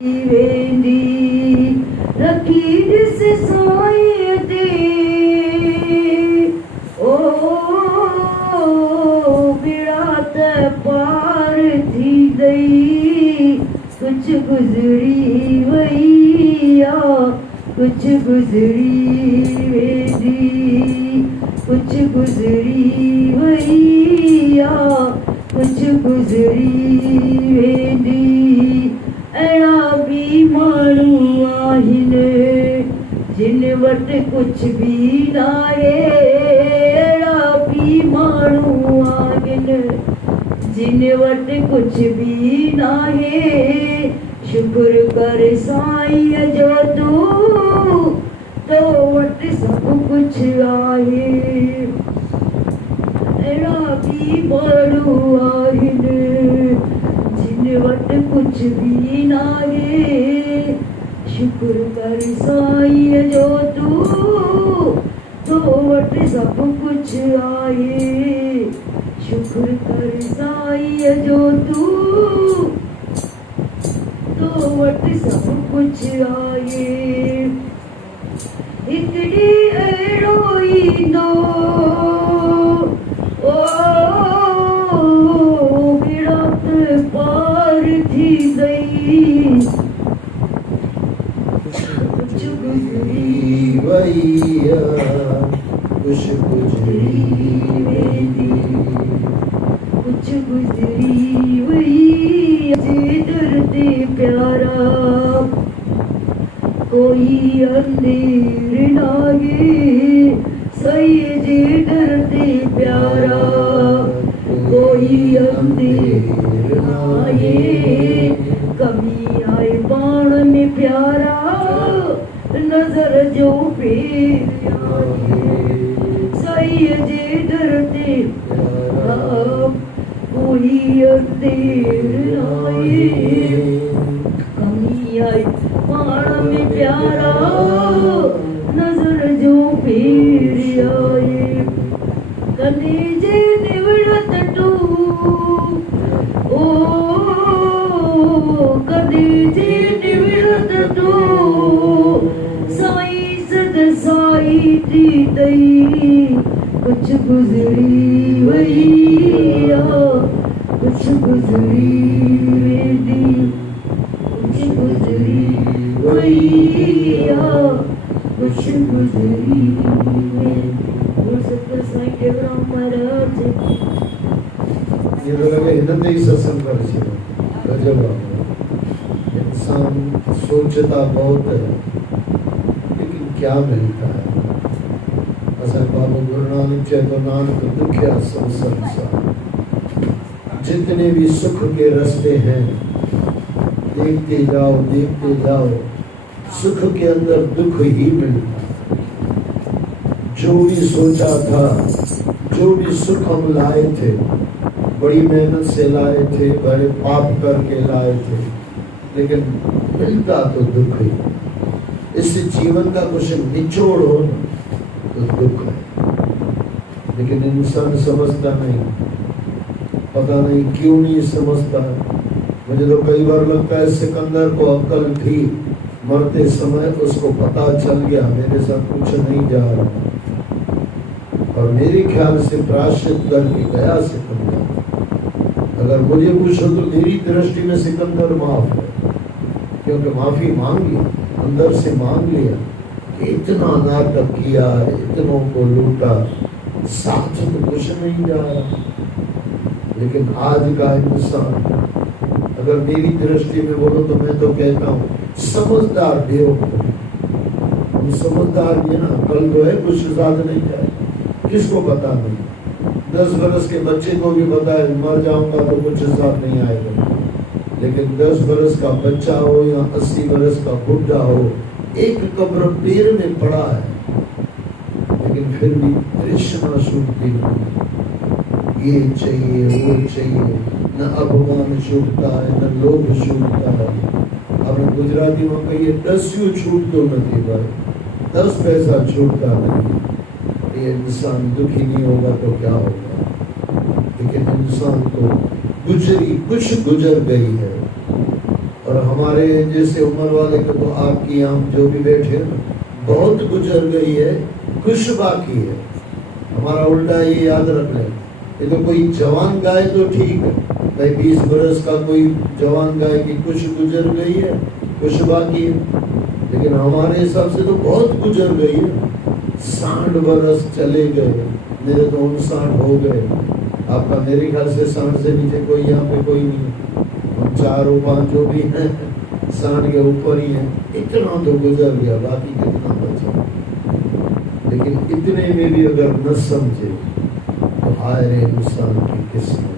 वेंदी रखी जिस साईं ते ओ बिरात पार थी गई कुछ गुजरी वैया कुछ गुजरी वेंदी कुछ गुजरी वैया कुछ गुजरी वेंदी अड़ा भी माण्हू आहिनि जिन वटि कुछ भी नाहे अड़ा भी माण्हू आहिनि जिन वटि कुछ भी नाहे शुक्र कर साईं जो तो वटि सभु कुछ आहे अड़ा भी माण्हू आहिनि जिन वटि कुछ भी नाहे शुक्र कर साईं जो तो वटि सब कुछ आहे शुक्र कर साईं जो तो वटि सब कुछ आहे हिकड़ी अहिड़ो ईंदो पार थी गई कुछ गुजरी वैया कुछ गुजरी वेंदी कुछ गुजरी वैया जे दर ते प्यारा कोई अंधेर नागे सही जे दर ते प्यारा कोई अंधेर आए कमी आए बाण में प्यारा नजर जो फेर आए सही जे डरते कोई अंधेर आए कमी आए बाण में प्यारा नजर जो फेर आए कने जे निवड़त टू कदी जे निवड़त टू साईं सद साईं थी दई कुछ गुजरी वैया कुछ गुजरी वेंदी कुछ गुजरी वैया कुछ गुजरी वेंदी साईं टेवराम महाराज ये तो लगे हिंदे ही सत्संग कर छी गजब इंसान सोचता बहुत है लेकिन क्या मिलता है असल बाबू गुरु नानक चैतो नानक दुखिया सब संसार जितने भी सुख के रास्ते हैं देखते जाओ सुख के अंदर दुख ही मिलता जो भी सोचा था जो भी सुख हम लाए थे बड़ी मेहनत से लाए थे बड़े पाप करके लाए थे लेकिन मिलता तो दुख ही इस जीवन का कुछ निचोड़ हो तो दुख है लेकिन इंसान समझता नहीं पता नहीं क्यों नहीं समझता मुझे तो कई बार लगता है सिकंदर को अक्ल थी मरते समय उसको पता चल गया मेरे साथ कुछ नहीं जा रहा और मेरे ख्याल से प्रायश्चित करके गया सिकंदर अगर मुझे पूछो तो मेरी दृष्टि में सिकंदर माफ है क्योंकि माफी मांगी अंदर से मांग लिया कि इतना नाटक किया इतनों को लूटा साथ तो कुछ नहीं जा रहा लेकिन आज का इंसान अगर मेरी दृष्टि में बोलो तो मैं तो कहता हूँ समझदार बेवकूफ हम समझदार भी है ना कल तो है कुछ ज्यादा नहीं जाए किसको पता नहीं 10 बरस के बच्चे को भी पता है मर जाऊंगा तो कुछ हिसाब नहीं आएगा लेकिन 10 बरस का बच्चा हो या 80 बरस का बुढ़ा हो एक कब्र पैर में पड़ा है लेकिन फिर भी तृष्णा छूटती नहीं ये चाहिए वो चाहिए न अभिमान छूटता है न लोभ छूटता है अपने गुजराती में कहिए 10 छूट तो नहीं भाई 10 पैसा छूटता नहीं ये इंसान दुखी नहीं होगा तो क्या होगा लेकिन इंसान को गुजरी कुछ गुजर गई है और हमारे जैसे उम्र वाले को तो आपकी हम जो भी बैठे ना, बहुत गुजर गई है, कुछ बाकी है। हमारा उल्टा ये याद रख लें, ये तो कोई जवान गाय तो ठीक है भाई, 20 बरस का कोई जवान गाय की कुछ गुजर गई है, कुछ बाकी है। लेकिन हमारे हिसाब से तो बहुत गुजर गई है। 60 बरस चले गए, मेरे तो 59 हो गए। आपका मेरे ख्याल से 60 से नीचे कोई यहाँ पे कोई नहीं, हम 4 5 जो भी हैं 60 के ऊपर ही हैं। इतना तो गुजर गया, बाकी कितना बचा। लेकिन इतने में भी अगर न समझे तो हाय रे इंसान की किस्मत।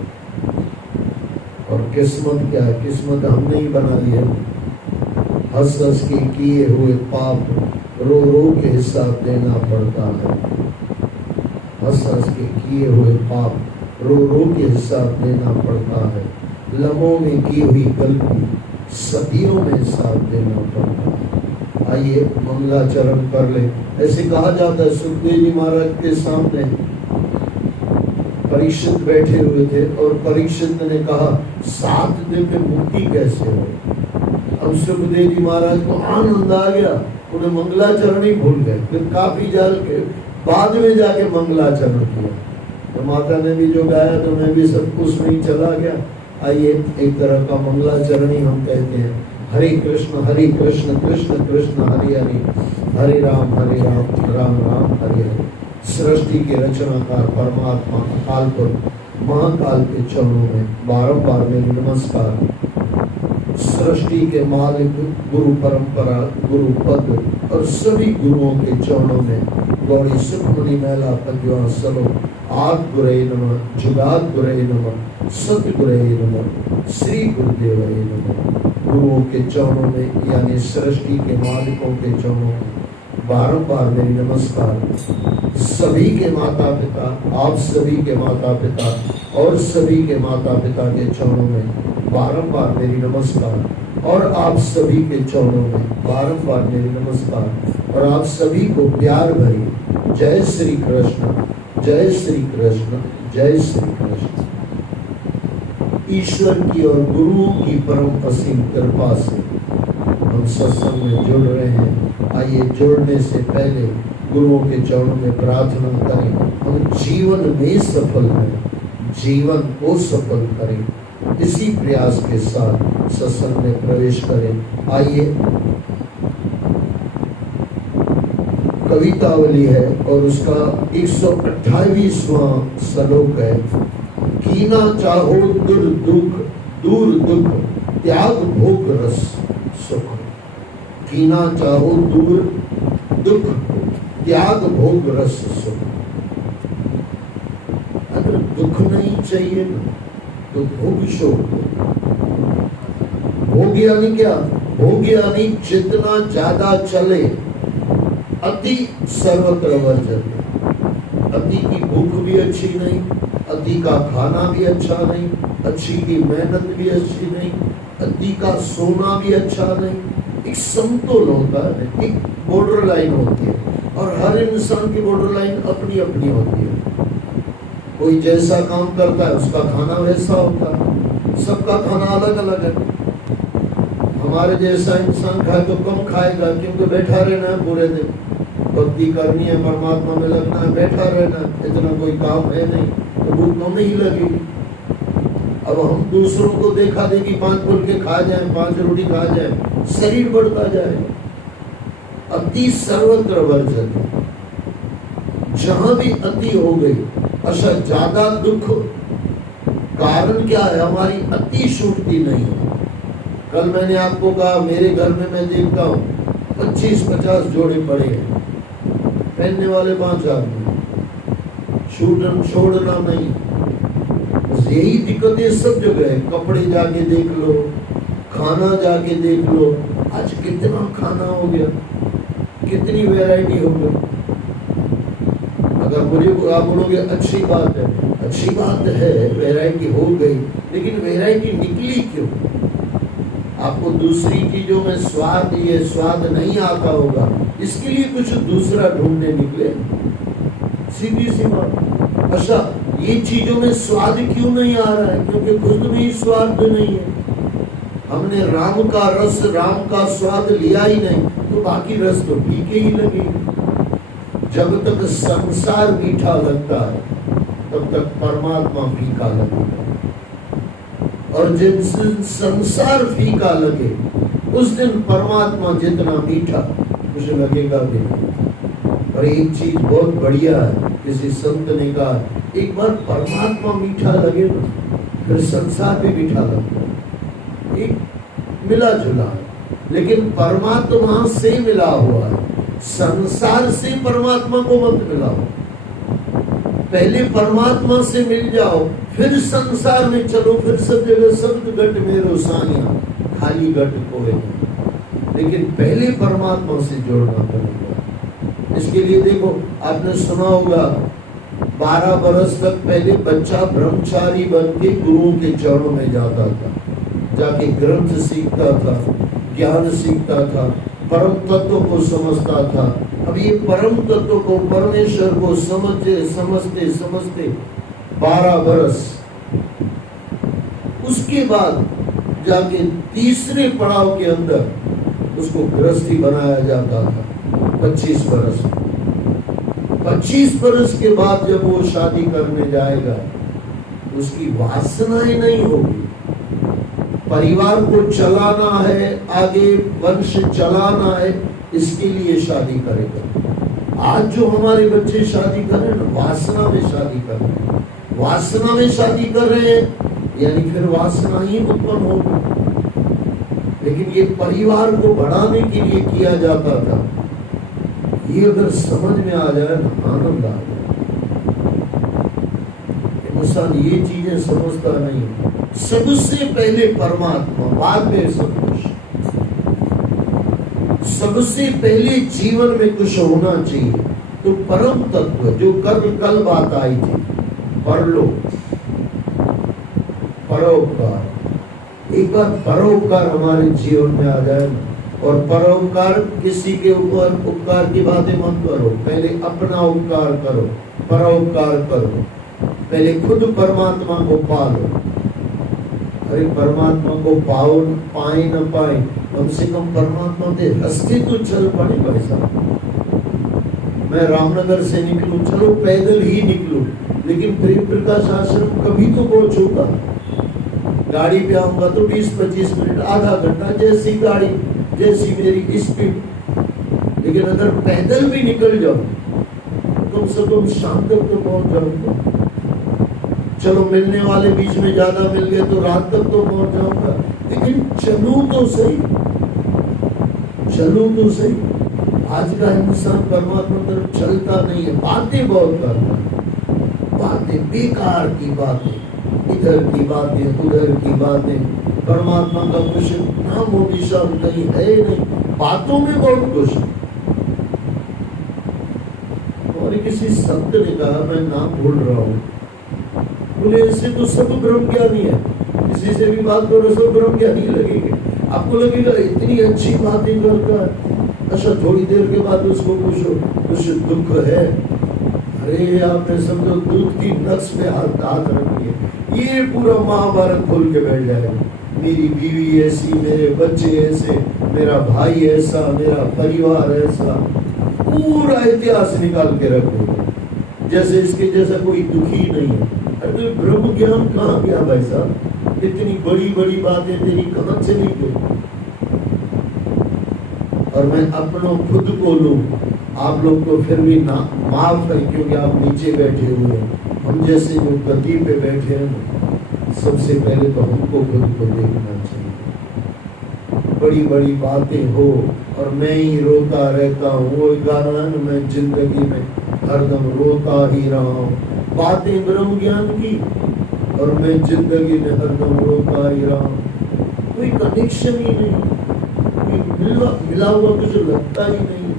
और किस्मत क्या है? किस्मत हमने ही बना ली है। हंस हंस के किए हुए पाप रो रो के हिसाब देना पड़ता है। हंस हंस के किए हुए पाप रो रो के हिसाब देना पड़ता है। लम्हों में की हुई गलती सदियों में हिसाब देना पड़ता है। आइए मंगलाचरण कर ले। ऐसे कहा जाता है, सुखदेव जी महाराज के सामने परीक्षित बैठे हुए थे और परीक्षित ने कहा 7 दिन में मुक्ति कैसे हो। अब सुखदेव जी महाराज को आनंद आ गया, उन्हें मंगलाचरण ही भूल गए। फिर काफी जाल के बाद में जाके मंगलाचरण किया। तो माता ने भी जो गाया तो मैं भी सब कुछ में ही चला गया। आइए एक तरह का मंगलाचरण ही हम कहते हैं। हरे कृष्ण कृष्ण कृष्ण हरे हरे, हरे राम राम राम हरे हरे। सृष्टि के रचनाकार परमात्मा अकाल पुरख महाकाल के चरणों में बारंबार मेरी नमस्कार। सृष्टि के मालिक गुरु परंपरा गुरु पद और सभी गुरुओं के चरणों में गौड़ी सुखमणि मैला पंजवा सलो आद गुरे नमः, जुगाद गुरे नमः, सत गुरे नमः, श्री गुरुदेव नमः। गुरुओं के चरणों में यानी सृष्टि के मालिकों के चरणों में बारंबार मेरी नमस्कार। सभी के माता पिता, आप सभी के माता पिता और सभी के माता पिता के चरणों में बारंबार मेरी नमस्कार। और आप सभी के चरणों में बारंबार मेरी नमस्कार। और आप सभी को प्यार भरी जय श्री कृष्ण, जय श्री कृष्ण, जय श्री कृष्ण। ईश्वर की और गुरुओं की परम असीम कृपा से हम सत्संग में जुड़ रहे हैं। आइए जुड़ने से पहले गुरुओं के चरणों में प्रार्थना करें, हम जीवन में सफल हैं, जीवन को सफल करें। इसी प्रयास के साथ सत्संग में प्रवेश करें। आइए कवितावली है और उसका 128वां श्लोक है। कीना चाहो दूर दुख त्याग भोग रस सुख। कीना चाहो दूर दुख त्याग भोग रस सुख। अगर दुख नहीं चाहिए ना तो भोग शोक। भोग यानी क्या? भोग यानी जितना ज्यादा चले अति सर्वत्र वर्जन। अति की भूख भी अच्छी नहीं, अति का खाना भी अच्छा नहीं, अच्छी की मेहनत भी अच्छी नहीं, अति का सोना भी अच्छा नहीं। एक समतोल होता है, एक बॉर्डर लाइन होती है और हर इंसान की बॉर्डर लाइन अपनी अपनी होती है। कोई जैसा काम करता है उसका खाना वैसा होता है, सबका खाना अलग अलग है। हमारे जैसा इंसान खाए तो कम खाएगा क्योंकि बैठा रहना है पूरे दिन, भक्ति करनी है, परमात्मा में लगना है, बैठा रहना है, इतना कोई काम है नहीं तो भूख तो नहीं लगेगी। अब हम दूसरों को देखा देखी 5 फुलके खा जाए, 5 रोटी खा जाए, शरीर बढ़ता जाएगा। अति सर्वत्र वर्जन। जहां भी अति हो गई अच्छा ज्यादा दुख। कारण क्या है? हमारी अति छूटती नहीं है। कल मैंने आपको कहा मेरे घर में मैं देखता हूँ 25-50 जोड़े पड़े हैं, पहनने वाले 5 आदमी, छोड़ना नहीं। यही दिक्कतें सब जगह है। कपड़े जाके देख लो, खाना जाके देख लो, आज कितना खाना हो गया, कितनी वैरायटी हो गई। अगर मुझे आप बोलोगे अच्छी बात है, अच्छी बात है, वैरायटी हो गई, लेकिन वैरायटी निकली क्यों? आपको दूसरी चीजों में स्वाद, ये स्वाद नहीं आता होगा, इसके लिए कुछ दूसरा ढूंढने निकले। सीधी सी बात। अच्छा ये चीजों में स्वाद क्यों नहीं आ रहा है? क्योंकि खुद में ही स्वाद नहीं है। हमने राम का रस, राम का स्वाद लिया ही नहीं तो बाकी रस तो फीके ही लगे। जब तक संसार मीठा लगता है तब तक परमात्मा फीका लगेगा, और जिन संसार फीका लगे उस दिन परमात्मा जितना मीठा मुझे लगेगा भी नहीं। और एक चीज बहुत बढ़िया है, किसी संत ने कहा एक बार परमात्मा मीठा लगे ना फिर संसार भी मीठा लगता है। एक मिला जुला है, लेकिन परमात्मा से मिला हुआ है, संसार से परमात्मा को मत मिलाओ। पहले परमात्मा से मिल जाओ फिर संसार में चलो, फिर सब जगह शब्द घट मेरो साइया खाली घट कोई नहीं, लेकिन पहले परमात्मा से जुड़ना पड़ेगा। इसके लिए देखो, आपने सुना होगा 12 बरस तक पहले बच्चा ब्रह्मचारी बन के गुरुओं के चरणों में जाता था, जाके ग्रंथ सीखता था, ज्ञान सीखता था, परम तत्व को समझता था। अब ये परम तत्व को, परमेश्वर को समझते समझते 12 बरस, उसके बाद जाके तीसरे पड़ाव के अंदर उसको गृहस्थी बनाया जाता था 25 बरस। 25 बरस के बाद जब वो शादी करने जाएगा उसकी वासनाएं नहीं होगी, परिवार को चलाना है, आगे वंश चलाना है, इसके लिए शादी करेगा। आज जो हमारे बच्चे शादी कर रहे हैं ना, वासना में शादी कर रहे हैं, वासना में शादी कर रहे हैं, यानी फिर वासना ही उत्पन्न होगी। लेकिन ये परिवार को बढ़ाने के लिए किया जाता था। ये अगर समझ में आ जाए ना, आनंद आ जाए। इंसान ये चीजें समझता नहीं, सबसे पहले परमात्मा, बाद में सब कुछ। सबसे पहले जीवन में कुछ होना चाहिए तो परम तत्व, जो कल बात आई थी, परलोक, परोपकार। एक बार परोपकार हमारे जीवन में आ जाए ना, और परोपकार किसी के ऊपर उपकार की बातें मत करो, पहले अपना उपकार करो, परोपकार करो। पहले खुद परमात्मा को पालो। अरे परमात्मा को पाओ, पाए न पाए, कम से कम परमात्मा के रास्ते तो चल पड़े भाई साहब। मैं रामनगर से निकलूं, चलो पैदल ही निकलूं, लेकिन प्रेम प्रकाश आश्रम कभी तो पहुंचूंगा। गाड़ी पे आऊंगा तो 20-25 मिनट, आधा घंटा, जैसी गाड़ी, जैसी मेरी स्पीड। लेकिन अगर पैदल भी निकल जाओ कम से कम शाम तक तो पहुंच जाऊंगा। चलो मिलने वाले बीच में ज्यादा मिल गए तो रात तक तो पहुंच जाऊंगा, लेकिन चलूं तो सही, चलूं तो सही। आज का इंसान परमात्मा तरफ चलता नहीं है, बातें बहुत करता है, बातें बेकार की बातें, इधर की बातें, उधर की बातें। परमात्मा का कुछ नाम हो निशान कहीं है नहीं, बातों में बहुत कुछ। और किसी संत ने कहा, मैं नाम भूल रहा हूँ, बोले इससे तो सब ब्रह्म ज्ञानी है, किसी से भी बात करो सब ब्रह्म ज्ञानी लगेंगे। आपको लगेगा इतनी अच्छी बातें करता है। अच्छा, थोड़ी देर के बाद उसको पूछो कुछ दुख है, अरे आपने समझो दुख की नक्श में हाथ रखिए, ये पूरा महाभारत खोल के बैठ जाएगा। मेरी बीवी ऐसी, मेरे बच्चे ऐसे, मेरा भाई ऐसा, मेरा परिवार ऐसा, पूरा इतिहास निकाल के रख देगा, जैसे इसके जैसा कोई दुखी नहीं है। अरे ब्रह्म ज्ञान कहाँ गया भाई साहब? इतनी बड़ी बड़ी बातें तेरी कहाँ चली गई? और मैं अपनों खुद को लूं, आप लोग को फिर भी ना माफ है, क्योंकि आप नीचे बैठे हुए हैं। हम जैसे जो गद्दी पे बैठे हैं, सबसे पहले तो हमको खुद को देखना चाहिए। बड़ी बड़ी बातें हो और मैं ही रोता रहता हूँ, वो गाना है, मैं जिंदगी में हरदम रोता ही रहा हूँ। बातें ब्रह्म ज्ञान की और मैं जिंदगी में हरदम रोता ही रहा हूँ। कोई कनेक्शन ही नहीं, मिला हुआ कुछ लगता ही नहीं।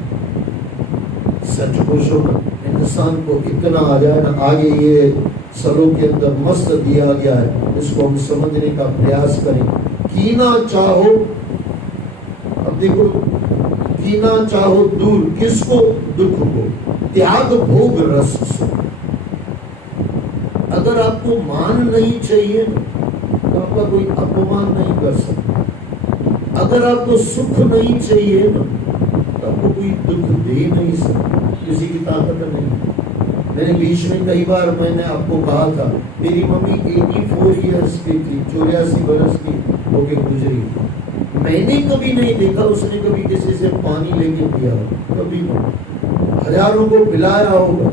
सच पूछो ना, इंसान को इतना आ जाए ना, आगे ये सलों के अंदर मस्त दिया गया है, इसको हम समझने का प्रयास करें। कीना चाहो, अब देखो, कीना चाहो दूर, किसको? दुख को। त्याग भोग रस से। अगर आपको मान नहीं चाहिए तो आपका कोई अपमान नहीं कर सकता। अगर आपको सुख नहीं चाहिए ना, तो आपको कोई दुख दे नहीं सकता, किसी की ताकत नहीं। मैंने बीच में कई बार मैंने आपको कहा था, मेरी मम्मी 84 ईयर्स की थी, 84 बरस की होके गुजरी। मैंने कभी नहीं देखा उसने कभी किसी से पानी लेके पिया, कभी नहीं। हजारों को पिलाया होगा,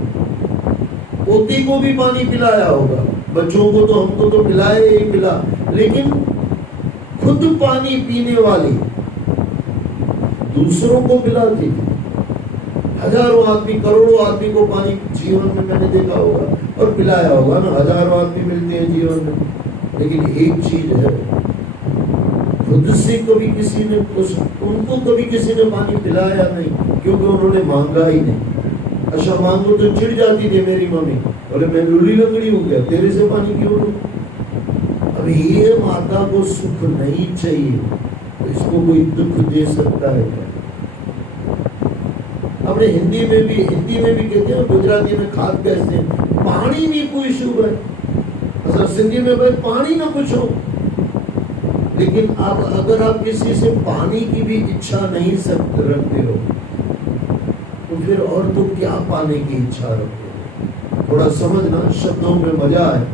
पोती को भी पानी पिलाया होगा, बच्चों को तो हमको तो पिलाए ही पिला, लेकिन खुद पानी पीने वाली दूसरों को पिलाती थी। हजारों आदमी, करोड़ों आदमी को पानी जीवन में मैंने देखा होगा और पिलाया होगा ना। हजारों आदमी मिलते हैं जीवन में, लेकिन एक चीज है, खुद से कभी किसी ने उनको कभी किसी ने पानी पिलाया नहीं, क्योंकि उन्होंने मांगा ही नहीं। अच्छा मांगो तो चिढ़ जाती थी मेरी मम्मी, बोले मैं लूली लंगड़ी हो गया, तेरे से पानी क्यों लूं? अब ये माता को सुख नहीं चाहिए, तो इसको कोई दुख दे सकता है क्या? अपने हिंदी में भी कहते हैं, गुजराती में खाद कहते हैं, पानी नहीं पूछू है, अच्छा सिंधी में भाई पानी ना पूछो। लेकिन आप अगर आप किसी से पानी की भी इच्छा नहीं रखते हो, तो फिर और तो क्या पाने की इच्छा रखते हो? थोड़ा समझना, शब्दों में मजा है।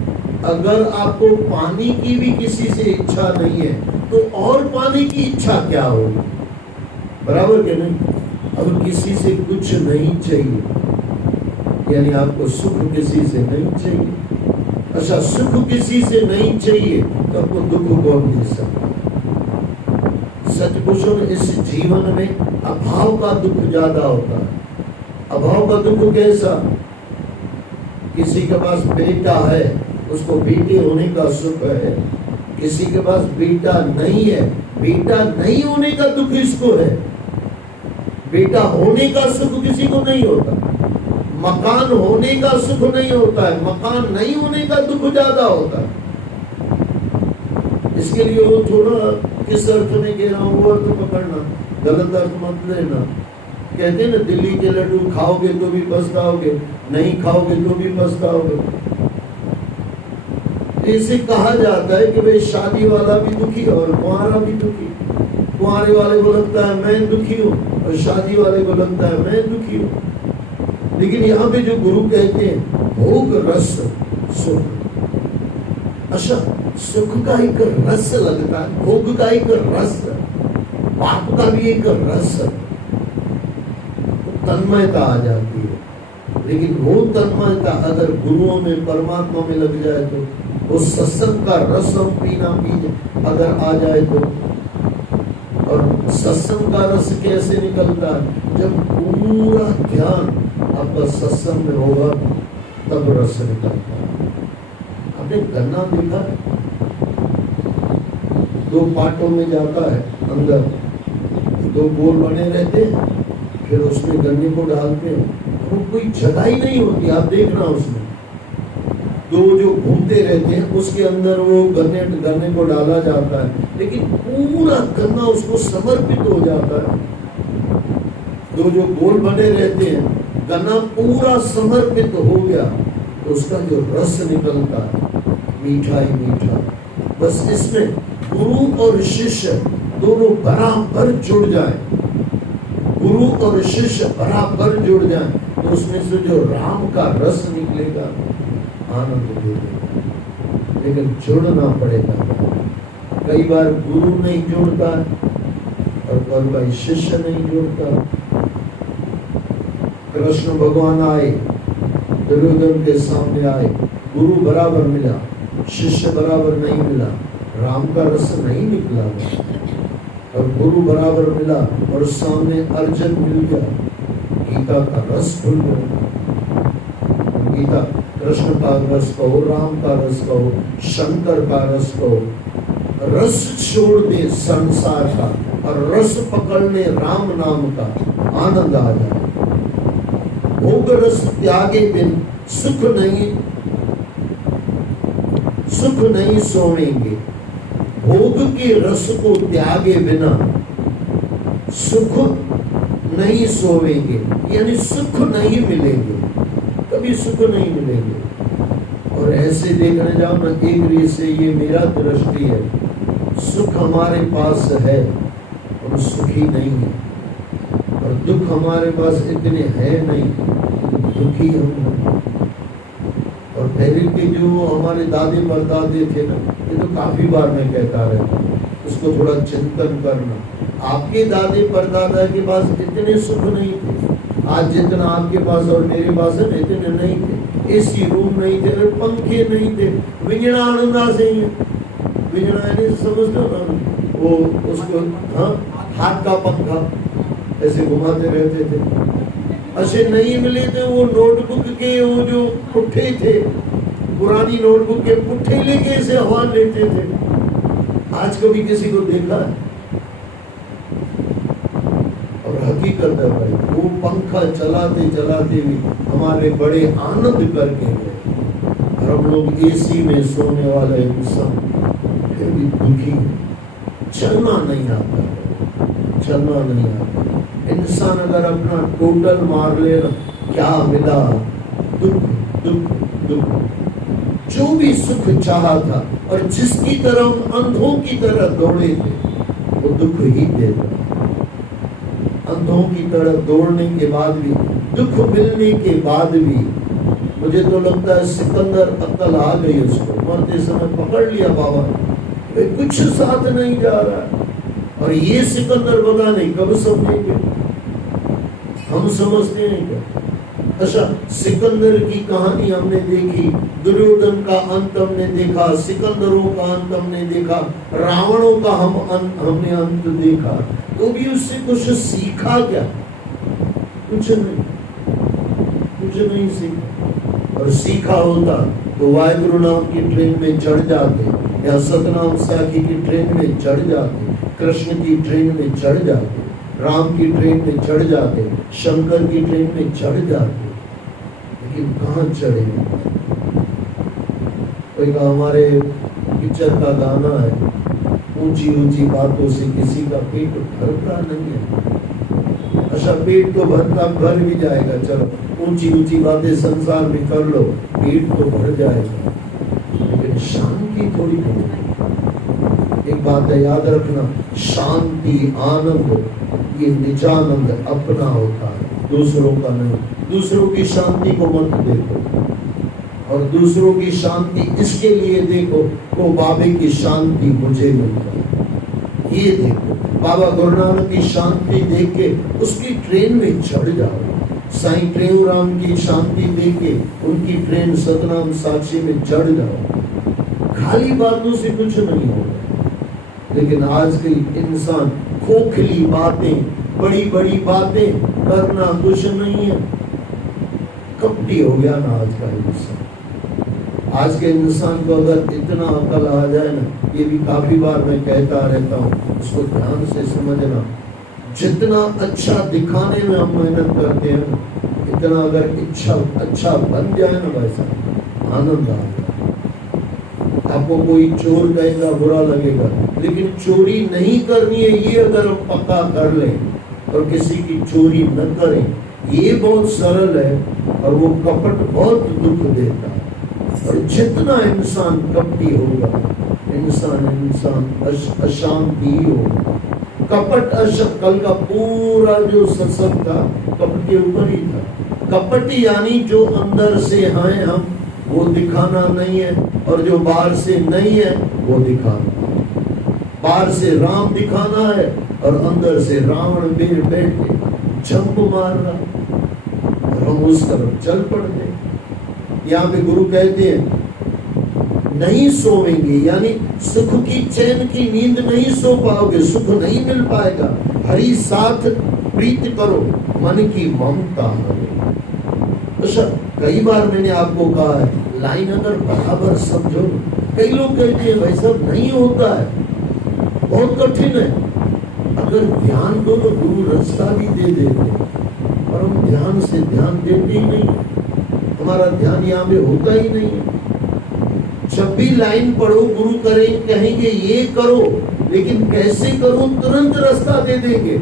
अगर आपको पानी की भी किसी से इच्छा नहीं है, तो और पाने की इच्छा क्या होगी? बराबर के नहीं? अब किसी से कुछ नहीं चाहिए, यानी आपको सुख किसी से नहीं चाहिए। अच्छा सुख किसी से नहीं चाहिए, तो आपको दुख कौन दे सकता? सच पूछो, इस जीवन में अभाव का दुख ज्यादा होता है। अभाव का दुख कैसा? किसी के पास बेटा है, उसको बेटे होने का सुख है। किसी के पास बेटा नहीं है, बेटा नहीं होने का दुख इसको है। बेटा होने का सुख किसी को नहीं होता, मकान होने का सुख नहीं होता है, मकान नहीं होने का दुख ज्यादा होता है। इसके लिए वो थोड़ा किस अर्थ में कह रहा हूँ वो अर्थ पकड़ना, गलत अर्थ मत लेना। कहते हैं ना, दिल्ली के लड्डू खाओगे तो भी पछताओगे, नहीं खाओगे तो भी पछताओगे। इसे कहा जाता है कि भाई शादी वाला भी दुखी और कुंवारा भी दुखी। कुंवारे वाले को लगता है मैं दुखी हूँ, और शादी वाले को लगता है मैं दुखी हूँ। लेकिन यहाँ पे जो गुरु कहते हैं भोग रस सुख, अच्छा सुख का एक रस लगता है, भोग का एक रस, पाप का भी एक रस, तन्मयता आ जाती है। लेकिन वो तन्मयता अगर गुरुओं में, परमात्मा में लग जाए, तो वो सत्संग का रस हम पीना अगर आ जाए तो। और सत्संग का रस कैसे निकलता है? जब पूरा ध्यान आपका सत्संग में होगा, तब रस निकलता है। आपने गन्ना देखा है? 2 पार्टों में जाता है, अंदर 2 गोल बने रहते हैं, फिर उसमें गन्ने को डालते हैं, वो कोई जगह ही नहीं होती। आप देखना, उसमें 2 जो घूमते रहते हैं, उसके अंदर वो गन्ने को डाला जाता है, लेकिन पूरा गन्ना उसको समर्पित हो जाता है। 2 जो गोल बने रहते हैं, गन्ना पूरा समर्पित हो गया, तो उसका जो रस निकलता है मीठा ही मीठा। बस इसमें गुरु और शिष्य दोनों बराबर जुड़ जाए, गुरु और शिष्य बराबर जुड़ जाए, तो उसमें से जो राम का रस निकलेगा, आनंद देगा। लेकिन जुड़ना पड़ेगा। कई बार गुरु नहीं जुड़ता और कई बार शिष्य नहीं जुड़ता। कृष्ण भगवान आए, दुर्योधन के सामने आए, गुरु बराबर मिला, शिष्य बराबर नहीं मिला, राम का रस नहीं निकला, और गुरु बराबर मिला और सामने अर्जुन मिल गया, गीता का रस खुल गया। गीता कृष्ण का रस कहो, राम का रस कहो, शंकर का रस कहो, रस छोड़ दे संसार का और रस पकड़ ले राम नाम का, आनंद आ जाए। भोग रस त्यागे बिन सुख नहीं सोएंगे। भोग के रस को त्यागे बिना सुख नहीं सोएंगे, यानी सुख नहीं मिलेंगे, कभी सुख नहीं मिलेंगे। और ऐसे देखने जाओ ना, एक रीत से ये मेरा दृष्टि है, सुख हमारे पास है, हम सुखी नहीं हैं, और दुख हमारे पास इतने है नहीं, दुखी हम हैं। और पहले के जो हमारे दादे परदादे थे ना, ये तो काफी बार मैं कहता रहता हूँ, उसको थोड़ा चिंतन करना। आपके दादे परदादा के पास इतने सुख नहीं थे आज जितना आपके पास और मेरे पास है, इतने नहीं थे। एसी रूम नहीं थे, पंखे नहीं थे, विंगड़ा आनंदा से ही विंगड़ा समझते हो ना, वो उसको हाँ हाथ का पंखा ऐसे घुमाते रहते थे। ऐसे नहीं मिले थे वो नोटबुक के वो जो पुट्ठे थे, पुरानी नोटबुक के पुट्ठे लेके ऐसे हवा लेते थे। आज कभी किसी को देखा है? और हकीकत है भाई, वो पंखा चलाते चलाते भी हमारे बड़े आनंद करके गए, और हम लोग एसी में सोने वाले इंसान फिर भी दुखी, चलना नहीं आता, चलना नहीं आता। इंसान अगर अपना टोटल मार ले ना, क्या मिला? दुख दुख दुख। जो भी सुख चाहा था और जिसकी तरह हम अंधों की तरह दौड़े थे, वो दुख ही देता। अंधों की तरह दौड़ने के बाद भी, दुख मिलने के बाद भी, मुझे तो लगता है सिकंदर अक्ल आ गई उसको, मरते समय पकड़ लिया बाबा, कुछ साथ नहीं जा रहा है। और ये सिकंदर पता नहीं कब समझेंगे, हम समझते हैं क्या? अच्छा, सिकंदर की कहानी हमने देखी, दुर्योधन का अंत हमने देखा, सिकंदरों का अंत हमने देखा, रावणों का हमने अंत देखा, तो भी उससे कुछ सीखा क्या? कुछ नहीं, कुछ नहीं सीखा। और सीखा होता तो वाहिगुरु नाम की ट्रेन में चढ़ जाते, या सतनाम साखी की ट्रेन में चढ़ जाते, कृष्ण की ट्रेन में चढ़ जाते, राम की ट्रेन में चढ़ जाते, शंकर की ट्रेन में चढ़ जाते, लेकिन कहाँ चढ़े? कोई का हमारे पिक्चर का गाना है, ऊंची ऊंची बातों से किसी का पेट भरता नहीं है। अच्छा, पेट तो भरता भर भी जाएगा, चलो ऊंची ऊंची बातें संसार में कर लो, पेट तो भर जाएगा, लेकिन शांति थोड़ी मिलेगी। एक बात है याद रखना, शांति आनंद ये निजानंद अपना होता है, दूसरों का नहीं। दूसरों की शांति को मत देखो, और दूसरों की शांति इसके लिए देखो को बाबे की शांति मुझे मिलता है। ये देखो, बाबा गुरु नानक की शांति देख के उसकी ट्रेन में चढ़ जाओ। साईं प्रेमराम की शांति देख के उनकी ट्रेन सतनाम साक्षी में चढ़ जाओ। खाली बातों से कुछ नहीं होगा, लेकिन आज के इंसान खोखली बातें, बड़ी बड़ी बातें करना कुछ नहीं है, कपटी हो गया ना आज का इंसान। आज के इंसान को अगर इतना अकल आ जाए ना, ये भी काफी बार मैं कहता रहता हूँ, उसको ध्यान से समझना। जितना अच्छा दिखाने में हम मेहनत करते हैं, इतना अगर इच्छा अच्छा बन जाए ना, वैसा आनंद आ जाए। आपको कोई चोर कहेगा बुरा लगेगा, लेकिन चोरी नहीं करनी है ये अगर हम पक्का कर लें और किसी की चोरी न करें, ये बहुत सरल है, और वो कपट बहुत दुख देता है। और जितना इंसान कपटी होगा, इंसान अशांति ही होगा। कपट कल का पूरा जो सत्संग था कपट के ऊपर ही था। कपट यानी जो अंदर से हैं हम, वो दिखाना नहीं है, और जो बाहर से नहीं है वो दिखाना। बाहर से राम दिखाना है, और अंदर से रावण बैठ के झंप मार रहा, और हम उस तरफ चल पड़ते। यहाँ पे गुरु कहते हैं नहीं सोवेंगे, यानी सुख की चैन की नींद नहीं सो पाओगे, सुख नहीं मिल पाएगा। हरि साथ प्रीत करो, मन की ममता हरो। अच्छा, कई बार मैंने आपको कहा है, लाइन अगर बराबर समझो। कई लोग कहते हैं भाई साहब नहीं होता है, बहुत कठिन है। अगर ध्यान दो तो गुरु रास्ता भी दे देते, और हम ध्यान से ध्यान देते ही नहीं, हमारा ध्यान यहाँ पे होता ही नहीं है। जब भी लाइन पढ़ो, गुरु कहेंगे ये करो, लेकिन कैसे करो तुरंत रास्ता दे देंगे।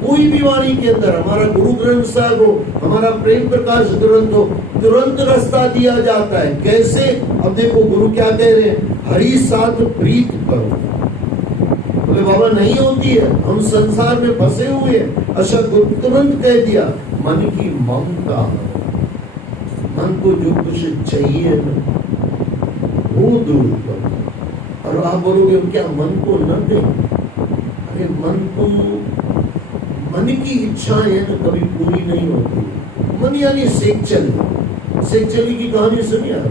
कोई भी वाणी के अंदर, हमारा गुरु ग्रंथ साहब हो, हमारा प्रेम प्रकाश ग्रंथ हो, तुरंत रास्ता दिया जाता है। कैसे? अब देखो गुरु क्या कह रहे हैं, हरि साथ प्रीत करो। बोले बाबा नहीं होती है, हम संसार में फंसे हुए हैं। अच्छा तुरंत कह दिया मन की ममता, मन को जो कुछ चाहिए ना वो दूर करो। और आप बोलोगे क्या मन को न दे? अरे मन की इच्छाएं ना कभी पूरी नहीं होती। मन यानी सेक्चुअली की कहानी सुनी आप?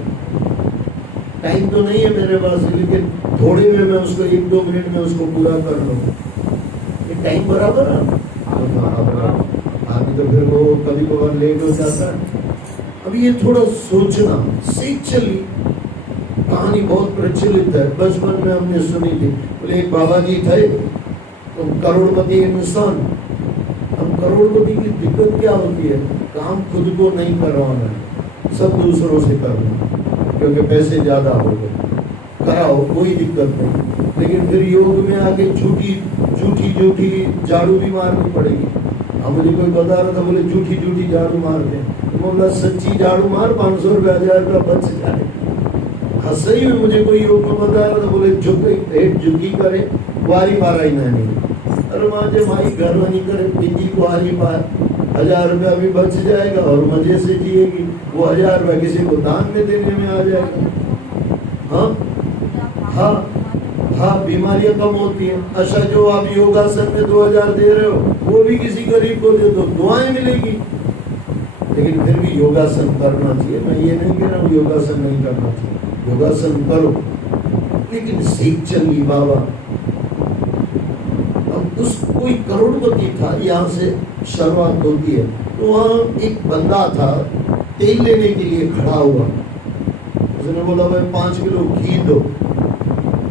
टाइम तो नहीं है मेरे पास, लेकिन थोड़े में मैं उसको 1-2 मिनट में उसको पूरा कर लूँ। ये टाइम बराबर है? आदमी तो फिर वो कभी कभार लेट हो जाता है। अब ये थोड़ा सोचना, सेक्चुअली कहानी बहुत प्रचलित है, बचपन में हमने सुनी थी। बोले एक बाबा जी थे, तो करोड़पति इंसान। अब करोड़पति की दिक्कत क्या होती है? काम खुद को नहीं करवाना है, सब दूसरों से करना, क्योंकि पैसे ज्यादा हो गए। कराओ, कोई दिक्कत नहीं, लेकिन फिर योग में आके झूठी झाड़ू भी मारनी पड़ेगी। अब मुझे कोई बता रहा था, बोले झूठी झाड़ू मारते हैं। तो बोला सच्ची झाड़ू मार, 500 रुपया 1000 रुपया बच जाए। हाँ सही में मुझे कोई योग में बता रहा था, बोले झुकी करे कुआरी पारा ही नहीं। अरे माँ माई घर नहीं करे, पिंडी कुआरी पार 1000 रुपया भी बच जाएगा और मजे से जिएगी। वो 1000 रुपया किसी को दान में देने में आ जाएगा। हाँ, बीमारियां कम होती हैं। अच्छा जो आप योगासन में 2000 दे रहे हो, वो भी किसी गरीब को दे दो, दुआएं मिलेगी। लेकिन फिर भी योगासन करना चाहिए। मैं ये नहीं कह रहा हूँ योगासन नहीं करना चाहिए, योगासन करो, लेकिन सीख चली बाबा। अब उस कोई करोड़पति था, यहाँ से शुरुआत होती है। तो वहाँ एक बंदा था, तेल लेने के लिए खड़ा हुआ। उसने बोला भाई 5 किलो घी दो।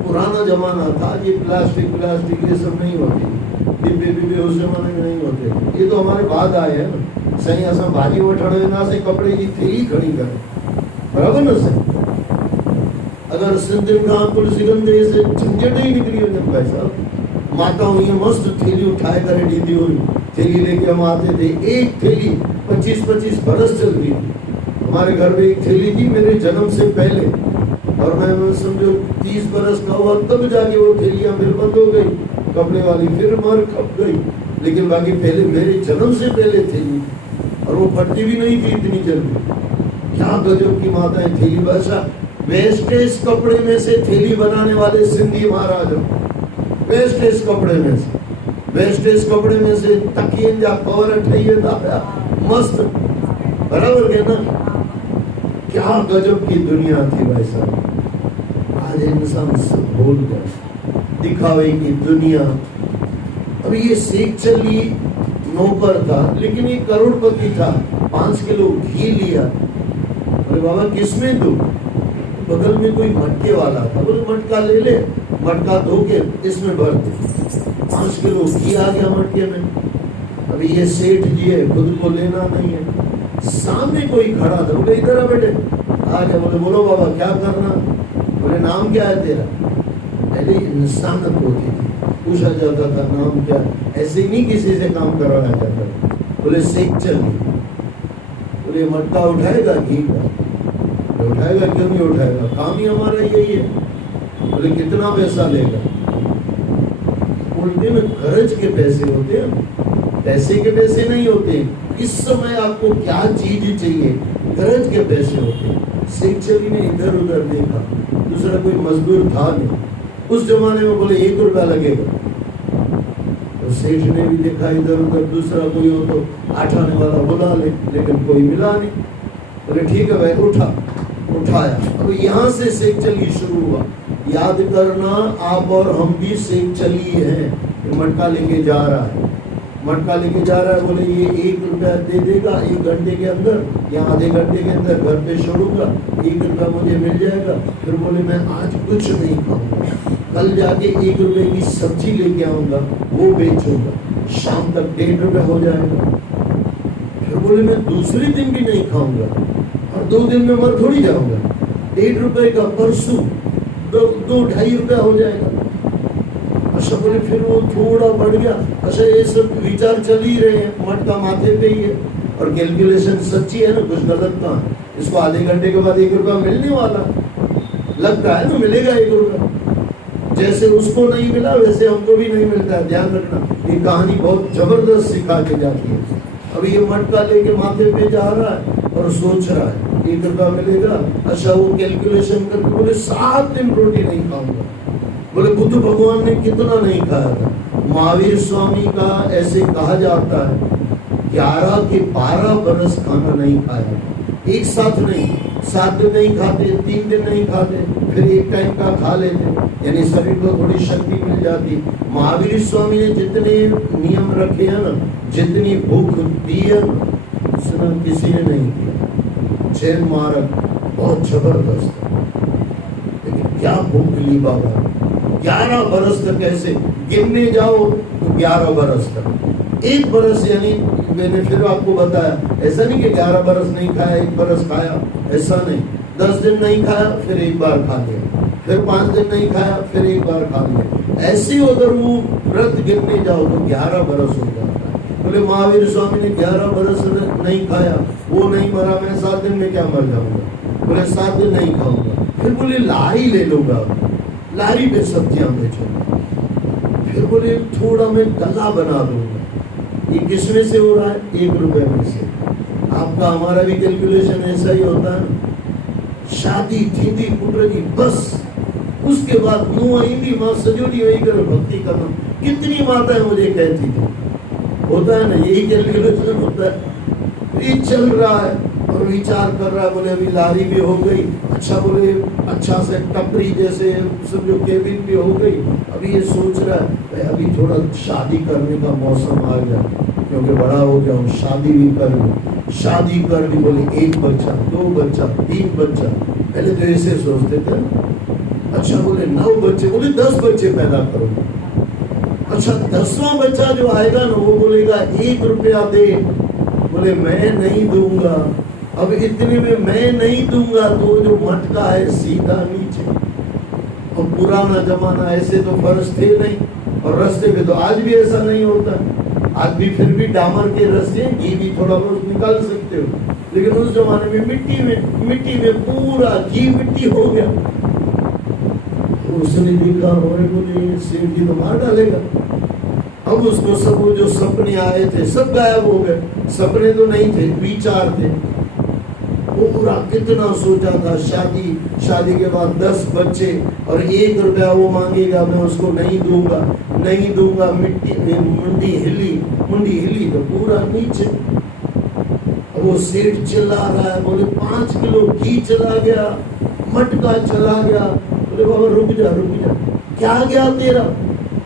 पुराना जमाना था, ये प्लास्टिक ये सब नहीं होती, डिब्बे उस जमाने में नहीं होते। ये तो हमारे बाद आए हैं ना। सही असा भाजी वठण ना से कपड़े की थैली खड़ी करे, बराबर ना सही? अगर सिंधियुनि खां तुलसी गंदे से झंझट ही निकली वञे भाई साहब। माताऊं ये मस्त थैली उठाए करे ॾींदी हुई, थैली लेके हम आते थे। एक थैली 25-25 बरस चलती थी। हमारे घर में एक थैली थी मेरे जन्म से पहले, और मैं समझो 30 बरस का हुआ तब जाके वो थैलियां फिर बंद हो गई, कपड़े वाली फिर मर खप गई। लेकिन बाकी पहले मेरे जन्म से पहले थैली, और वो फटती भी नहीं थी इतनी जल्दी। क्या गजब की माताएं थैली। बसा वेस्टेज कपड़े में से थैली बनाने वाले सिंधी महाराज, वेस्टेज कपड़े में से तकियन जा कवर ठही था मस्त, बराबर के ना? क्या गजब की दुनिया थी भाई साहब। आज इंसान सब भूल गया, दिखावे की दुनिया। अब ये सीख चली नौकर था, लेकिन ये करोड़पति था। 5 किलो घी लिया। अरे बाबा किसमें दूं? बगल में कोई मटके वाला था, बोले मटका ले ले, मटका धो के इसमें भर दे। 5 किलो घी आ गया मटके में। अभी ये सेठ जी है, खुद को लेना नहीं है। सामने कोई खड़ा था, बोले इधर आ बेटे। आ गया, बोले बोलो बाबा क्या करना? बोले नाम क्या है तेरा? पहले इंसानियत होती थी, पूछा जाता था नाम क्या। ऐसे नहीं किसी से काम करवाया जाता। बोले सीख चली। बोले मटका उठाएगा घी का? उठाएगा, क्यों नहीं उठाएगा, काम ही हमारा यही है। बोले कितना पैसा लेगा? उल्टे में खर्च के पैसे होते हैं, पैसे के पैसे नहीं होते। इस समय आपको क्या चीज चाहिए, गरज के पैसे होते हैं। सेक्चुअली ने इधर उधर देखा, दूसरा कोई मजदूर था नहीं उस जमाने में। बोले 1 रुपया लगेगा। तो सेठ ने भी देखा इधर उधर, दूसरा कोई हो तो आठाने वाला बुला ले, लेकिन कोई मिला नहीं। बोले ठीक है भाई उठाया। अब यहाँ से सेक्चुअली शुरू हुआ। याद करना, आप और हम भी सेक्चुअली हैं। मटका लेके जा रहा है, बोले ये 1 रुपया दे देगा 1 घंटे के अंदर या आधे घंटे के अंदर घर पे छोड़ूंगा, 1 रुपया मुझे मिल जाएगा। फिर बोले मैं आज कुछ नहीं खाऊंगा, कल जाके 1 रुपये की सब्जी लेके आऊंगा, वो बेचूंगा, शाम तक 1.5 रुपया हो जाएगा। फिर बोले मैं दूसरे दिन भी नहीं खाऊंगा और 2 दिन में मर थोड़ी जाऊंगा, 1.5 रुपये का परसों 2-2.5 रुपया हो जाएगा। अच्छा बोले फिर वो थोड़ा बढ़ गया। अच्छा ये सब विचार चल ही रहे हैं, मटका माथे पे ही है और कैलकुलेशन सच्ची है ना, कुछ गलत कहाँ है। इसको आधे घंटे के बाद 1 रुपया मिलने वाला लगता है ना, मिलेगा 1 रुपया। जैसे उसको नहीं मिला वैसे हमको भी नहीं मिलता है। ध्यान रखना, ये कहानी बहुत जबरदस्त सिखा के जाती है। अभी ये मटका लेके माथे पे जा रहा है और सोच रहा है 1 रुपया मिलेगा। अच्छा, वो कैलकुलेशन करके बोले 7 दिन रोटी नहीं खाऊंगा। बोले बुद्ध भगवान ने कितना नहीं खाया था। महावीर स्वामी का ऐसे कहा जाता है 11 के 12 बरस खाना नहीं खाया, एक साथ नहीं, 7 दिन नहीं खाते, 3 दिन नहीं खाते, फिर एक टाइम का खा लेते, यानी शरीर को थोड़ी शक्ति मिल जाती। महावीर स्वामी ने जितने नियम रखे हैं ना, जितनी भूख दी है ना, किसी ने नहीं किया। जैन मार्ग बहुत जबरदस्त है, लेकिन क्या भूख ली बाबा। 11 बरस तक ऐसे गिनने जाओ तो 11 बरस तक, 1 बरस, यानी मैंने फिर आपको बताया, ऐसा नहीं कि 11 बरस नहीं खाया 1 बरस खाया, ऐसा नहीं। 10 दिन नहीं खाया फिर 1 बार खा लिया, फिर 5 दिन नहीं खाया फिर 1 बार खा लिया, ऐसे अगर वो व्रत गिनने जाओ तो 11 बरस हो जाता है। बोले महावीर स्वामी ने 11 बरस नहीं खाया, वो नहीं मरा, मैं 7 दिन में क्या मर जाऊंगा। बोले 7 दिन नहीं खाऊंगा। फिर बोले लारी ले लूंगा, लारी पे सब्जियां बेचूंगा। फिर बोले थोड़ा मैं गला बना दूंगा। ये किसमें से हो रहा है? 1 रुपए में से। आपका हमारा भी कैलकुलेशन ऐसा ही होता है। शादी थी पुटरी बस, उसके बाद मुँह आईंदी माँ सजोड़ी वही कर भक्ति करना। कितनी माताएं मुझे कहती थी, होता है ना, यही कैलकुलेशन होता है। ये चल रहा है और विचार कर रहा है, बोले अभी लारी भी हो गई, अच्छा बोले अच्छा से टपरी जैसे समझो केबिन भी हो गई। अभी ये सोच रहा है अभी थोड़ा शादी करने का मौसम आ गया, क्योंकि बड़ा हो गया हूँ, शादी भी कर लूँ। शादी कर ली, बोले 1 बच्चा, 2 बच्चा, 3 बच्चा। पहले तो ऐसे सोचते थे। अच्छा बोले 9 बच्चे, बोले 10 बच्चे पैदा करो। अच्छा 10वां बच्चा जो आएगा ना, वो बोलेगा 1 रुपया दे। बोले मैं नहीं दूंगा। अब इतने में मैं नहीं दूंगा तो जो मटका है सीधा नीचे। और पुराना जमाना, ऐसे तो फर्श थे नहीं, और रास्ते पे तो आज भी ऐसा नहीं होता। आज भी फिर भी डामर के रास्ते, घी भी थोड़ा बहुत निकाल सकते हो, लेकिन उस जमाने में मिट्टी में पूरा घी मिट्टी हो गया। उसने देखा और बोले सेठ जी तो मार डालेगा। अब उसको सब वो जो सपने आए थे सब गायब हो गए। सपने तो नहीं थे, विचार थे। वो पूरा कितना सोचा था, शादी के बाद 10 बच्चे और 1 रुपया वो मांगेगा, मैं उसको नहीं दूंगा। मिट्टी में मुंडी हिली तो पूरा नीचे। वो सेठ चिल्ला रहा है, बोले 5 किलो घी चला गया, मटका चला गया। बोले बाबा रुक जा, क्या गया तेरा?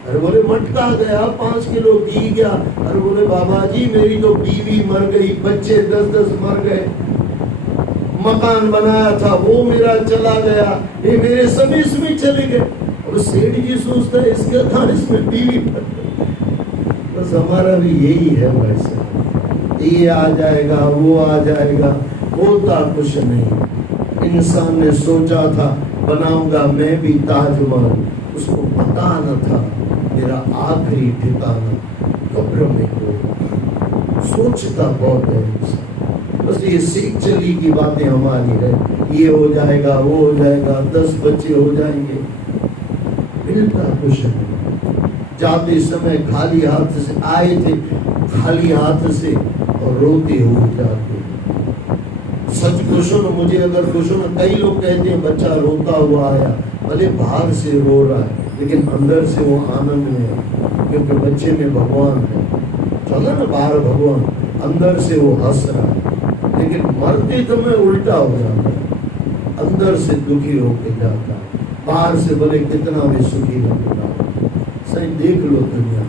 अरे बोले मटका गया, 5 किलो घी गया। अरे बोले बाबा जी मेरी तो बीवी मर गई, बच्चे 10-10 मर गए, मकान बनाया था वो मेरा चला गया, ये मेरे सभी इसमें चले गए। और सेठ जी सोचता है इसका था इसमें बीवी। बस हमारा भी यही है वैसे, ये आ जाएगा वो आ जाएगा, होता कुछ नहीं। इंसान ने सोचा था बनाऊंगा मैं भी ताजमहल, उसको पता न था मेरा आखिरी ठिकाना कब्र में हो। सोचता बहुत है इंसान। बस ये सीख चली की बातें हमारी है, ये हो जाएगा वो हो जाएगा, 10 बच्चे हो जाएंगे, मिलता कुछ नहीं। जाते समय खाली हाथ से आए थे, खाली हाथ से और रोते हुए जाते। सच पूछो ना, मुझे अगर पूछो ना, कई लोग कहते हैं बच्चा रोता हुआ आया, भले बाहर से रो रहा है लेकिन अंदर से वो आनंद में है, क्योंकि बच्चे में भगवान है। चलो ना, बाहर भगवान, अंदर से वो हंस रहा है। लेकिन मरते समय उल्टा हो जाता है, अंदर से दुखी होके जाता है, बाहर से भले कितना भी सुखी लगता है। सही देख लो दुनिया,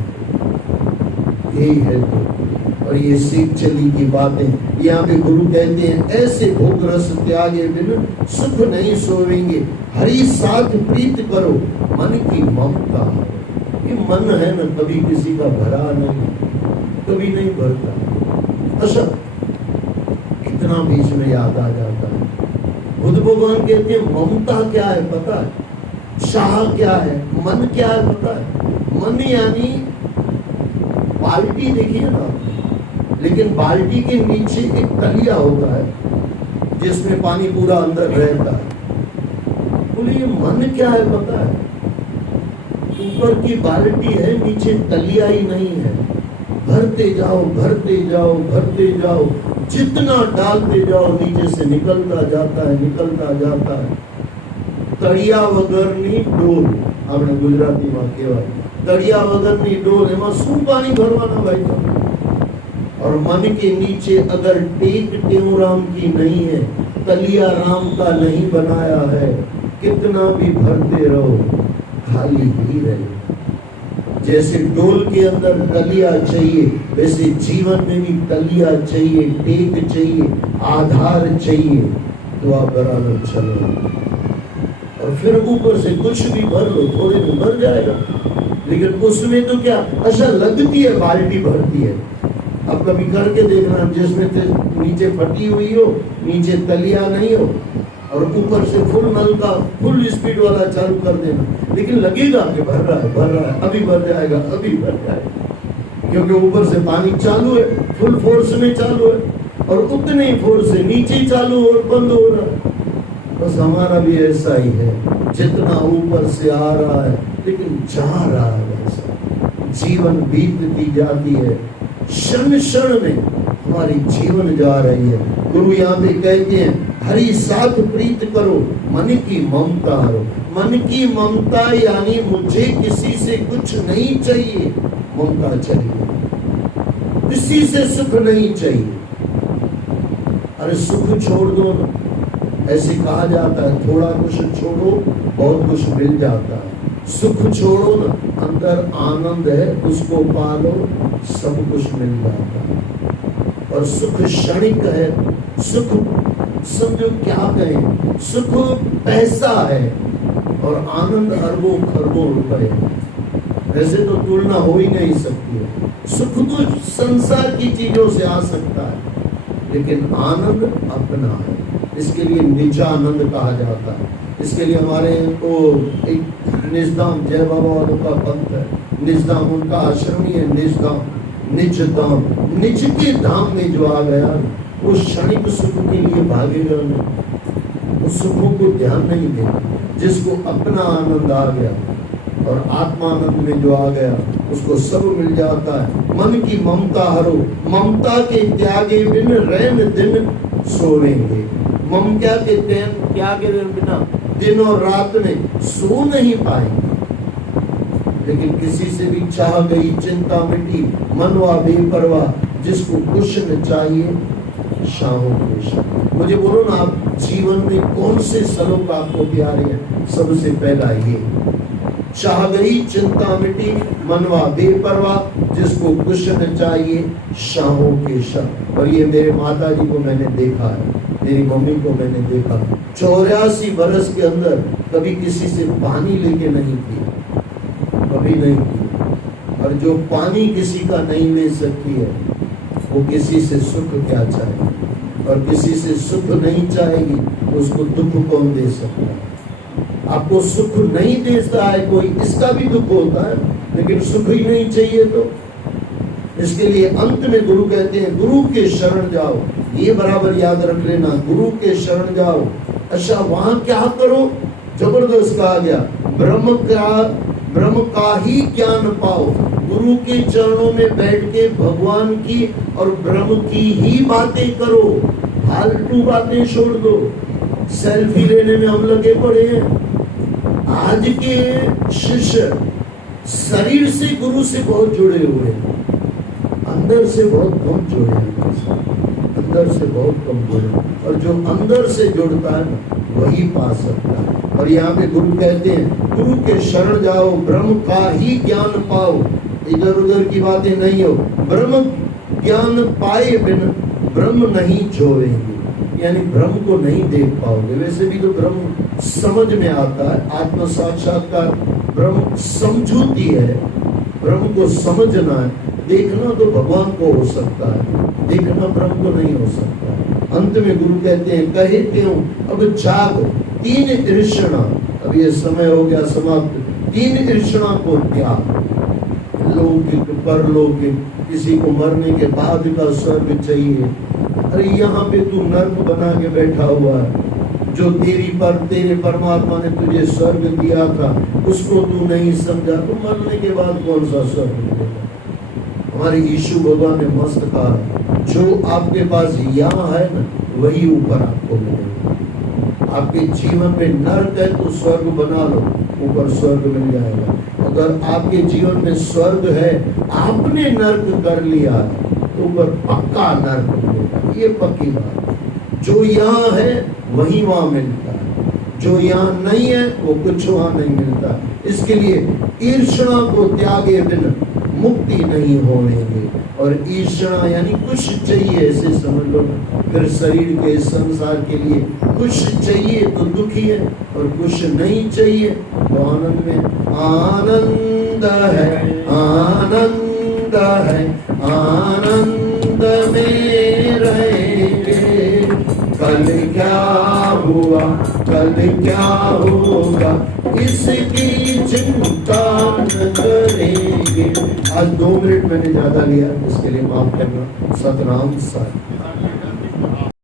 यही है तो। और ये सीख चली की बातें यहाँ पे गुरु कहते हैं, ऐसे भोग रस त्यागे बिन सुख नहीं सोवेंगे, हरि साथ प्रीत करो मन की ममता। ये मन है ना, कभी किसी का भरा नहीं, कभी नहीं भरता। अच्छा इतना बीच में याद आ जाता है, बुद्ध भगवान कहते हैं ममता क्या है पता है, चाह क्या है, मन क्या है पता है। मन यानी बाल्टी देखिए ना, लेकिन बाल्टी के नीचे एक तलिया होता है जिसमें पानी पूरा अंदर रहता है। बोले ये मन क्या है पता है? ऊपर की बाल्टी है, नीचे तलिया ही नहीं है। भरते जाओ भरते जाओ भरते जाओ, जितना डालते जाओ नीचे से निकलता जाता है, निकलता जाता है। तड़िया वगरनी डोल, आपने गुजराती में कहेवाय तड़िया वगरनी डोल, एમાં શું પાણી ભરવાના ભાઈ તમે? और मन के नीचे अगर टेक टेऊराम की नहीं है, तलिया राम का नहीं बनाया है, कितना भी भरते रहो खाली ही रहे। जैसे डोल के अंदर तलिया चाहिए, वैसे जीवन में भी तलिया चाहिए, टेक चाहिए, आधार चाहिए, तो आप बराबर चलो। और फिर ऊपर से कुछ भी भर लो, थोड़े में भर जाएगा। लेकिन उसमें तो क्या ऐसा लगती है बाल्टी भरती है। अब कभी करके देखना, जिसमें नीचे फटी हुई हो, नीचे तलिया नहीं हो, और ऊपर से फुल नल का फुल स्पीड वाला चालू कर देना, लेकिन लगेगा कि भर रहा है, अभी भर जाएगा, अभी भर जाएगा, क्योंकि ऊपर से पानी चालू है, फुल फोर्स में चालू है, और उतने ही फोर्स से नीचे चालू और बंद हो रहा है। बस हमारा भी ऐसा ही है, जितना ऊपर से आ रहा है लेकिन जा रहा है वैसा। जीवन बीतती जाती है, क्षण क्षण में हमारी जीवन जा रही है। गुरु यहाँ पे कहते हैं, हरि साथ प्रीत करो, मन की ममता हरो। मन की ममता यानी मुझे किसी से कुछ नहीं चाहिए, ममता चाहिए, किसी से सुख नहीं चाहिए। अरे सुख छोड़ दो ना, ऐसे कहा जाता है, थोड़ा कुछ छोड़ो बहुत कुछ मिल जाता है। सुख छोड़ो ना, अंदर आनंद है, उसको पालो, सब कुछ मिल जाता है। और सुख क्षणिक है, सुख समझो क्या कहें, सुख पैसा है और आनंद अरबों खरबों रुपए। वैसे तो तुलना हो ही नहीं सकती है। सुख तो संसार की चीजों से आ सकता है, लेकिन आनंद अपना है। इसके लिए निजानंद कहा जाता है। इसके लिए हमारे को एक निजधाम, जय बाबा वालों का पंथ है, निजधाम उनका आश्रम ही है, निजधाम, निज धाम। निज के धाम में जो आ गया वो क्षणिक सुख के लिए भागेगा नहीं, उस सुखों को ध्यान नहीं देगा। जिसको अपना आनंद आ गया और आत्मानंद में जो आ गया, उसको सब मिल जाता है। मन की ममता हरो, ममता के त्यागे बिन रैन दिन सोवेंगे। ममता के त्यागे बिना दिन और रात में सो नहीं पाएंगे। लेकिन किसी से भी चाह गई चिंता मिटी, मनवा बेपरवाह, जिसको कुछ न चाहिए शाहों के। मुझे बोलो ना, आप जीवन में कौन से श्लोक आपको प्यारे हैं? सबसे पहला ये, चाह गई चिंता मिटी, मनवा बेपरवाह, जिसको कुछ न चाहिए शाहों के शाह। और ये मेरे माता जी को मैंने देखा है, मेरी मम्मी को मैंने देखा, 84 बरस के अंदर कभी किसी से पानी लेके नहीं पी, कभी नहीं पी। और जो पानी किसी का नहीं ले सकती है, वो किसी से सुख क्या चाहेगी? और किसी से सुख नहीं चाहेगी, उसको दुख कौन दे सकता है? आपको सुख नहीं देता है कोई, इसका भी दुख होता है, लेकिन सुख ही नहीं चाहिए तो। इसके लिए अंत में गुरु कहते हैं, गुरु के शरण जाओ। ये बराबर याद रख लेना, गुरु के शरण जाओ। अच्छा, वहां क्या करो? जबरदस्त कहा गया, ब्रह्म का ही ज्ञान पाओ। गुरु के चरणों में बैठ के भगवान की और ब्रह्म की ही बातें करो, फालतू बातें छोड़ दो। सेल्फी लेने में हम लगे पड़े हैं। आज के शिष्य शरीर से गुरु से बहुत जुड़े हुए हैं, अंदर से बहुत कम जुड़े हैं, अंदर से बहुत कम जुड़े। और जो अंदर से जुड़ता है वही पा सकता है। और यहाँ पे गुरु कहते हैं, गुरु के शरण जाओ, ब्रह्म का ही ज्ञान पाओ। इधर उधर की बातें नहीं हो। ब्रह्म ज्ञान पाए बिन ब्रह्म नहीं जोएंगे, यानी ब्रह्म को नहीं देख पाओगे। वैसे भी तो ब्रह्म समझ में आता है, आत्म साक्षात्कार ब्रह्म समझूती है, ब्रह्म को समझना है। देखना तो भगवान को हो सकता है, देखना ब्रह्म को नहीं हो सकता। अंत में गुरु कहते हैं, कहे क्यों अब जाग 3 तृष्णा। अब ये समय हो गया समाप्त। 3 तृष्णा को त्याग, लौकिक परलौकिक, किसी को मरने के बाद का स्वर्ग चाहिए। अरे यहाँ पे तू नर्क बना के बैठा हुआ है, जो तेरे परमात्मा ने तुझे स्वर्ग दिया था उसको तू नहीं समझा, तो मरने के बाद कौन सा स्वर्ग मिलेगा? हमारे यीशु भगवान ने मस्त कहा, जो आपके पास यहाँ है ना वही ऊपर आपको मिलेगा। आपके जीवन में नर्क है तो स्वर्ग बना लो, ऊपर स्वर्ग मिल जाएगा। अगर आपके जीवन में स्वर्ग है, आपने नर्क कर लिया है, तो ऊपर पक्का नर्क मिलेगा, ये पक्की बात। जो यहाँ है वही वहाँ मिलता है, जो यहाँ नहीं है वो कुछ वहाँ नहीं मिलता। इसके लिए ईर्ष्या को त्यागे बिना मुक्ति नहीं होने। और ईर्ष्या यानी कुछ चाहिए ऐसे समझ लो, फिर शरीर के संसार के लिए कुछ चाहिए तो दुखी है, और कुछ नहीं चाहिए तो आनंद में। आनंद है, आनंद है, आनंद में रहेंगे। कल क्या हुआ, कल क्या होगा, इसकी चिंता न करेंगे। आज 2 मिनट मैंने ज्यादा लिया, इसके लिए माफ करना। सतनाम साथ।